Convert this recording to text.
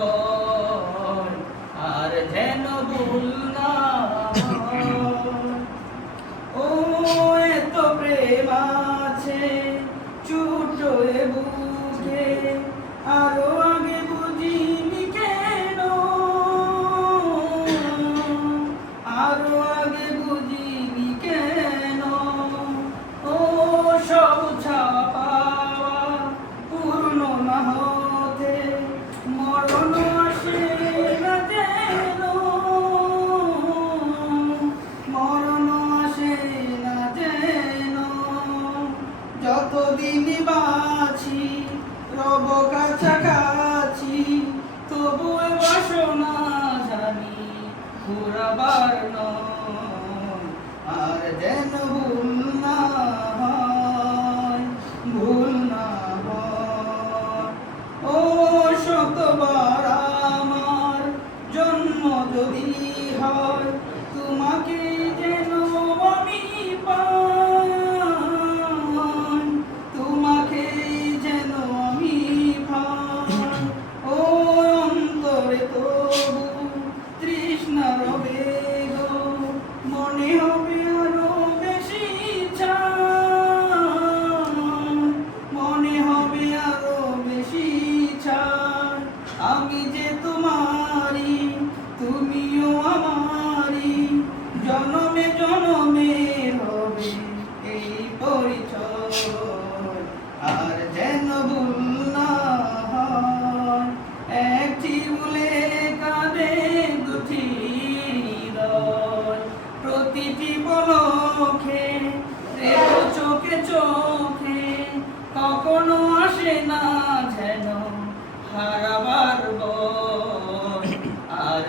বল আর যেন ভুল না হয়। ও এত প্রেম আছে ছোট এ বুকে, আরো আগে বুঝিনি কেন, আরো আগে বুঝিনি কেন। ও সব ছাপা পূর্ণ না হতে মরণ আসে না যেন, মরণ আসে না যেন। যতদিন বাঁচি রব কাছাকাছি, তবু এ বাসনা জানি পুরাবার নয়, আর যেন ভুল না হয়, ভুল না হয়। ও শতবার আমার জন্ম যদি হয়, তোমাকে যেন আমি পাই, তোমাকে যেন আমি পাই। ও অন্তরে তবু তৃষ্ণা রবে গো, মনে হবে আরো বেশি চাই, মনে হবে আরো বেশি চাই। আমি যে তোমারই তুমিও আমারই, জনমে জনমে হবে এই পরিচয়, আর যেন ভুল না হয়। একটি ভুলে কাঁদে দুটি হৃদয়, প্রতিটি পলকে রেখো চোখে চোখে, কখনো আসে না যেন হারাবার ভয়, আর